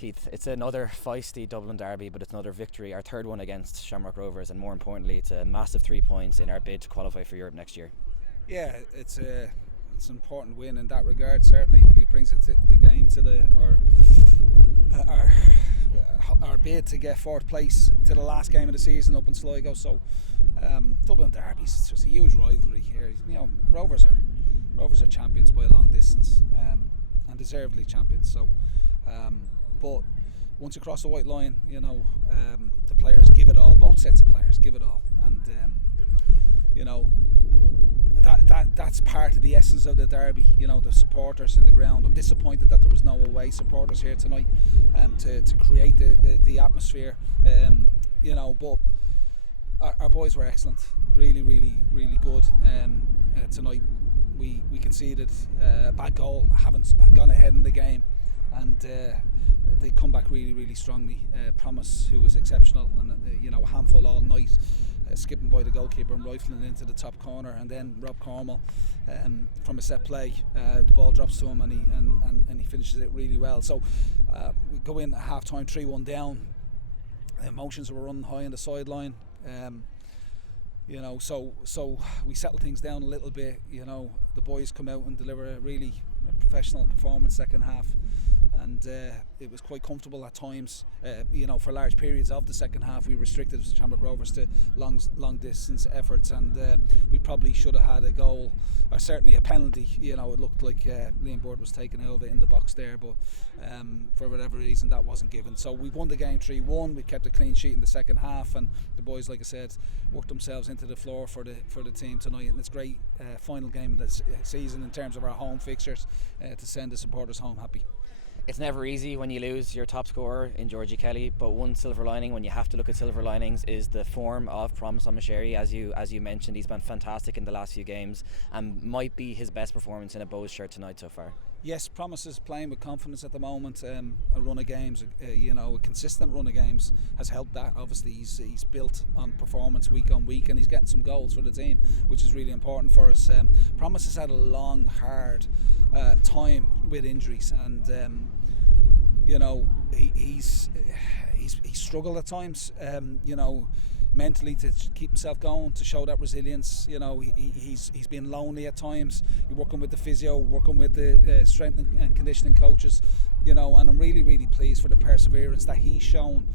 Keith, it's another feisty Dublin derby, but it's another victory, our third one against Shamrock Rovers, and more importantly, it's a massive 3 points in our bid to qualify for Europe next year. Yeah, it's an important win in that regard. Certainly, it brings it to the game to our bid to get fourth place to the last game of the season up in Sligo. So Dublin derbies, it's just a huge rivalry here. You know, Rovers are champions by a long distance, and deservedly champions. So. But once you cross the white line, you know, the players give it all. Both sets of players give it all, and you know, that's part of the essence of the derby. You know, the supporters in the ground. I'm disappointed that there was no away supporters here tonight, to create the atmosphere. You know, but our boys were excellent, really good tonight. We conceded a bad goal, haven't gone ahead in the game, and they come back really strongly. Promise, who was exceptional, and you know, a handful all night, skipping by the goalkeeper and rifling into the top corner, and then Rob Cornwall from a set play, the ball drops to him and he finishes it really well. So we go in at half time 3-1 down. The emotions were running high on the sideline. You know, so we settle things down a little bit. You know, the boys come out and deliver a really professional performance second half, and it was quite comfortable at times. You know, for large periods of the second half, we restricted Shamrock Rovers to long distance efforts, and we probably should have had a goal, or certainly a penalty. You know, it looked like Liam Board was taken out of it in the box there, but for whatever reason that wasn't given. So we won the game 3-1. We kept a clean sheet in the second half, and the boys, like I said, worked themselves into the floor for the team tonight, and it's a great final game of the season in terms of our home fixtures, to send the supporters home happy. It's never easy when you lose your top scorer in Georgie Kelly, but one silver lining, when you have to look at silver linings, is the form of Promise O'Masheri. As you mentioned, he's been fantastic in the last few games and might be his best performance in a Bohs shirt tonight so far. Yes, Promise is playing with confidence at the moment. A run of games, you know, a consistent run of games has helped that. Obviously, he's built on performance week on week, and he's getting some goals for the team, which is really important for us. Promise has had a long, hard time with injuries, and you know, he's struggled at times. You know, mentally to keep himself going, to show that resilience. You know, he's been lonely at times. You're working with the physio, working with the strength and conditioning coaches. You know, and I'm really pleased for the perseverance that he's shown.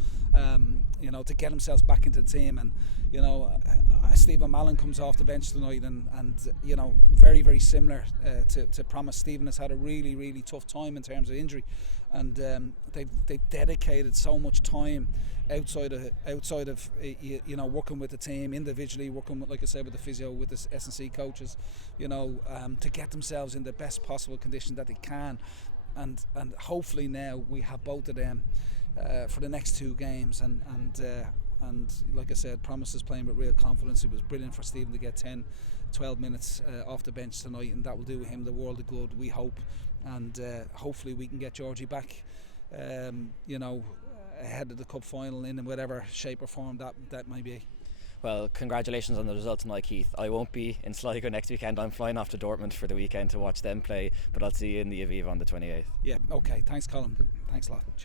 You know, to get himself back into the team, and you know, Stephen Mallon comes off the bench tonight, and you know, very similar to Promise. Stephen has had a really tough time in terms of injury, and they've dedicated so much time outside of you know, working with the team individually, working with, like I said, with the physio, with the S&C coaches, you know, to get themselves in the best possible condition that they can, and hopefully now we have both of them for the next two games, and like I said, Promise is playing with real confidence. It was brilliant for Stephen to get 10-12 minutes off the bench tonight, and that will do him the world of good, we hope, and hopefully we can get Georgie back, you know, ahead of the cup final in whatever shape or form that may be. Well, congratulations on the result tonight, Keith. I won't be in Sligo next weekend. I'm flying off to Dortmund for the weekend to watch them play, but I'll see you in the Aviva on the 28th. Yeah, okay, thanks Colm, thanks a lot. Cheers.